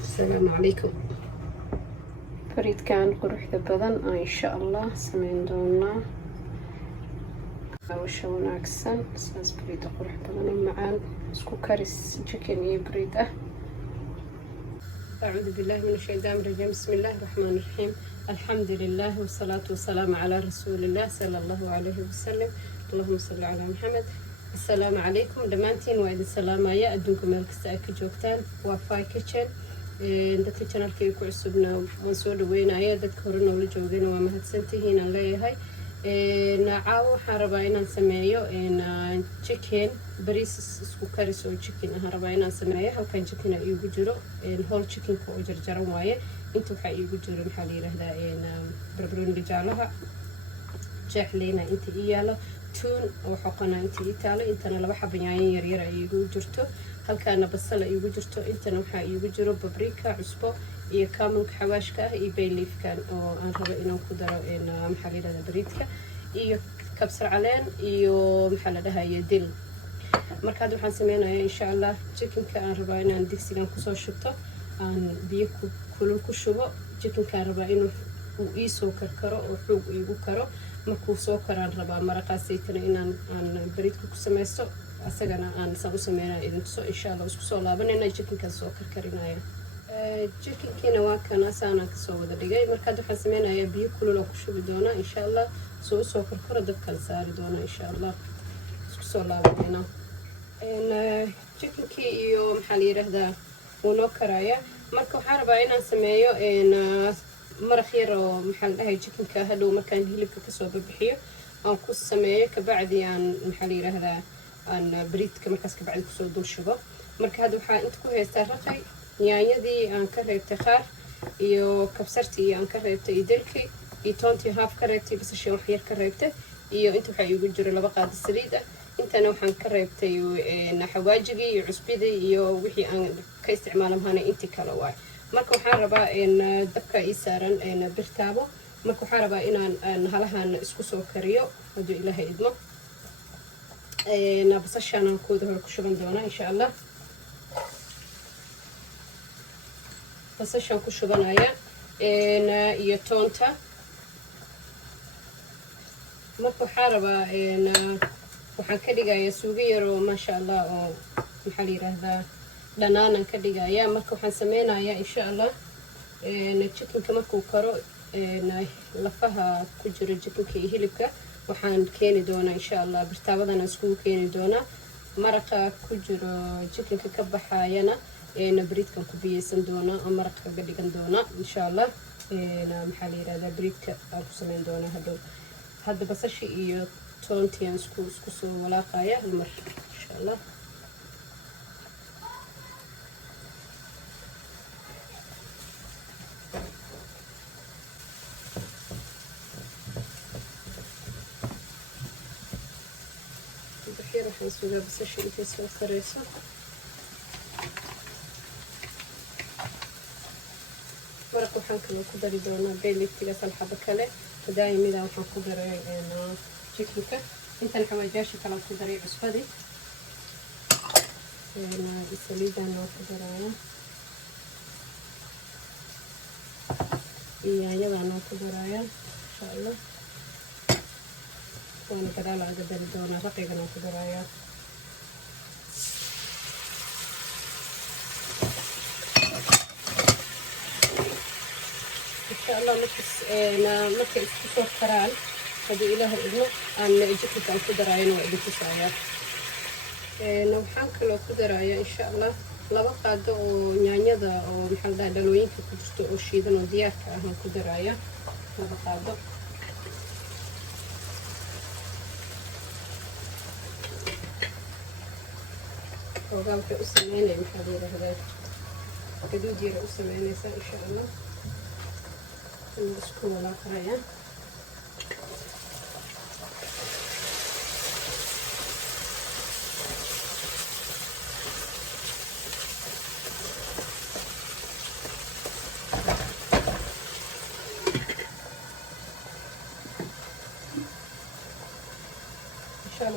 السلام عليكم. فريدكان quruxda badan oo insha Allah sameyn doona hawsha wanaagsan saas fariid qurux badan oo macaan isku karis chicken iyo bread أعوذ بالله من الشيطان الرجيم. بسم الله الرحمن الرحيم. الحمد لله والصلاة والسلام على رسول الله صلى الله عليه وسلم. اللهم صل على محمد. السلام عليكم دمانتين وإذا السلام يا أدنكم الكستاك جوكتان وفاي كيتشن dadka channelkay ku cusubna waan soo dhaweynaya dadka horena ula joogayna waa mahadsantihiin aan leeyahay caawa waxaan rabaa inaan sameeyo chicken bariis isku karis oo chicken ah rabaa inaan sameeyo halkan chicken iigu jiro whole chicken oo jarjaran waaye inta waxa iigu jiro maxaa la yiraahdaa barbarooni jaalaha jeexleena inta ii yaalo tuun oo xoqana inta ii taalo intana laba xabo yaanyo yar yar iigu jirto halkaana basal iigu jirto intana waxa iigu jiro paprika cusbo iyo kamunka xawaashka ah iyo bay leafkan oo aan rabo inaan ku daro maxaa la yiraahdaa bariidka iyo kabsar caleen iyo maxaa la dhahayaa dil markaad waxaan sameynayaa insha Allah chickenka aan rabaa inaan digsigan ku soo shubto aan biyo kulul ku shubo chickenka aan rabaa inuu ii soo karkaro oo xoog iigu karo markuu soo karaan rabaa maraqaasaytana inaan bariidka ku sameysto asagana aan soo sameeynaa idin soo insha Allah isku soo laabanayna chickenka soo karkarinaya chickenkiina waa kana saana ka soo wada dhigay markaad waxaan sameynayaa biyo kulul oo ku shubi doona insha Allah soo karkaro dabka saari doona insha Allah isku soo laabanayna chickenki iyo maxaa la yiraahdaa wuu noo karaya marka waxaan rabaa inaan sameeyo maraq yar oo maxaa la dhahay chickenka hadhow markaan hilibka ka soo bixiyo aan ku sameeyo ka bacdi aan maxaa la yiraahdaa aan bariidka markaas ka bacdi ku soo dul shubo marka hadda waxaa inta ku haystaa raqay yaanyadii aan ka reebtay qaar iyo kabsartii aan ka reebtay idilkii iyo toontii haaf ka reebtay basasha wax yar ka reebtay iyo inta waxa iigu jiro laba qaado saliid ah intana waxaan ka reebtay xawaajigii iyo cusbidii iyo wixii aan ka isticmaalamahana intii kale waay marka waxaan rabaa dabka ii saaran birtaabo marka waxaan rabaa inaan halahan isku soo kariyo hadduu ilaahay idmo basashaan aan kooda hore ku shuban doonaa insha Allah basashaan ku shubanaya iyo toonta marka waxaan rabaa waxaan ka dhigayaa suugo yar oo maasha Allah oo maxaa la yiraahdaa dhanaanan ka dhigaya marka waxaan sameynayaa insha Allah chickenka markuu karo lafaha ku jiro chickenka iyo hilibka waxaan keeni doonaa insha Allah birtaabadan isku keeni doonaa maraqa ku jiro chickenka ka baxayana bariidkan ku biyeysan doonaa oo maraqa ka dhigan doonaa insha Allah maxaa la yiraahdaa bariidka aan ku sameyn doonaa hadda basasha iyo toontii aan isku soo walaaqaya mar insha Allah waxaan sugaa basasha intay soo karayso maraq waxaan kaloo ku dari doonaa beelitigaas hal xabo kale daa'imida waxaan ku daray chickenka intan xawaajaasha kale ku daray cusbadii saliidan loo ku daraya iyo yaanyadan loo ku daraya insha Allah وانا كذا على قدر دونا رقيقا نقدر عليها ان شاء الله نكس كسور كران هذه إله إذنه أن جكت عن قدر عين وعدي كسايا نوحان كلو قدر عيا إن شاء الله لبا قادة ونعنيا دا ومحل دا دلوين كتبستو وشيدن وديار كأهن قدر عيا لبا قادة وقام في أسمعنا محاضرة هذا كدود يرى أسمعنا إن شاء الله نسكو ولا قرايا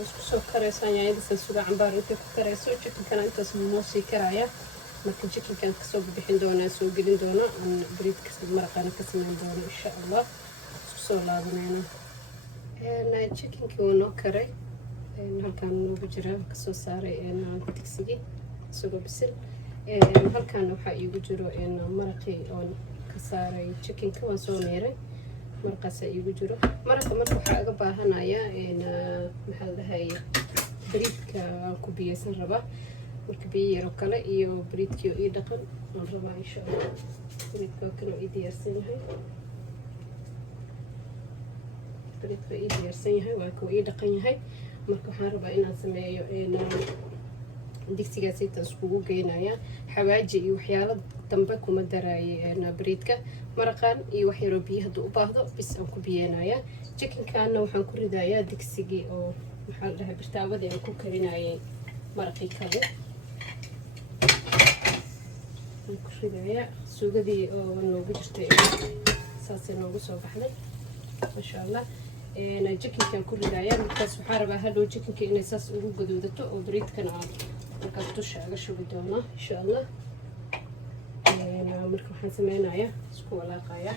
isku soo karaysan yahay dadka suuga cambaar inta ku karayso chicken kana intaas moosii karaya marka chickenkan kasoo bixin doonaa soo gelin doonaa aan bariidka maraqana ka sameyn doono insha allah isku soo laabanayna chickenkii waa noo karay halkaan noogu jira kasoo saaray digsigii isagoo bisil halkaan waxaa iigu jiro maraqii oon ka saaray chickenka waan soo meeray maraqaasaa iigu jiro maraqa marka waxaa aga baahanayaa maxaa la dhahay bariidka aan ku biyeysan rabaa marka biyo yaro kale iyo bariidkii oo ii dhaqan aan rabaa insha allah bariidka waa kanoo ii diyaarsan yahay bariidka ii diyaarsan yahay waa koo ii dhaqan yahay marka waxaan rabaa inaan sameeyo digsigaas intaan iskugu geynayaa xawaaji iyo waxyaalo dambe kuma daraaye bariidka maraqan iyo wax yaroo biyo hadduu u baahdo bis aan ku biyeenayaa chickenkaana waxaan ku ridayaa digsigii oo maxaa la dhahay birtaawadii aan ku karinayay maraqii kale aan ku ridayaa suugadii oo noogu jirtay saasay noogu soo baxday maasha allah chickenkaan ku ridayaa markaas waxaa rabaa hadhow chickenka inay saas ugu gaduudato oo bariidkana aan markaas dusha aga shubi doonaa insha allah marka waxaan sameynayaa isku walaaqayaa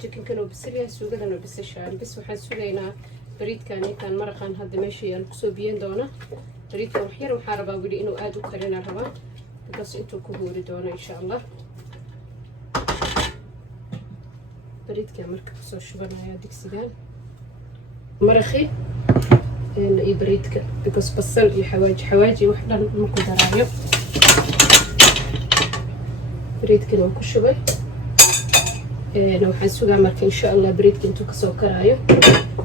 chickenkan oo bisil yahay suugadan oo bisashaan bis waxaan sugaynaa bariidkan intaan maraqan hadda meesha yaan kusoo biyen doonaa bariidkan wax yar waxaa rabaa weli inuu aada u karina rabaa markaas intuu ku huuri doono insha allah bariidkan marka kusoo shubanayaa digsigan maraqii iyo bariidka because basal iyo xawaaji wax dhan ma ku daraayo bariidkana waan ku shubay waxaan sugaa marka insha allah bariidka intuu kasoo karaayo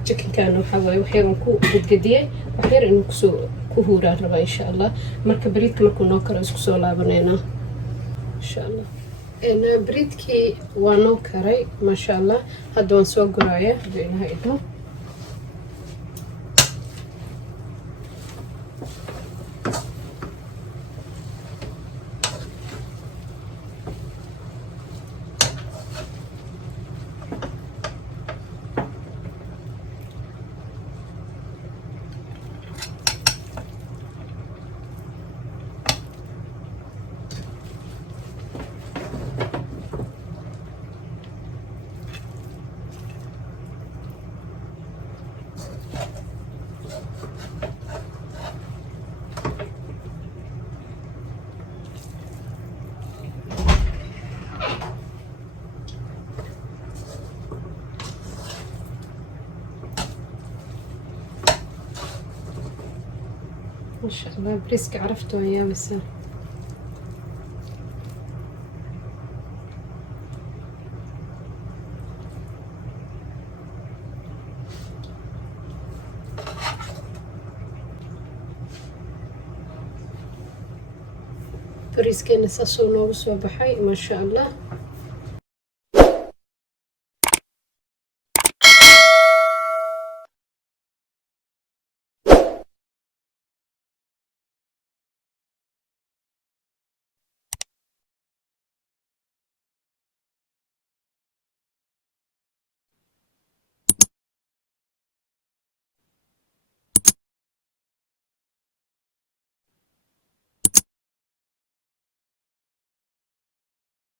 chickenkana waxaa waaye wax yaraan ku gadgadiyey wax yar inuu kusoo ku huuraan rabaa insha allah marka bariidka markuu noo karo isku soo laabanaynaa insha allah bariidkii waa noo karay maasha allah hadda waan soo guraaya hadduu ilaha idmo ما شاء الله بريسك عرفته يا مساء بريسكين ساسو نوغو سو بحي ما شاء الله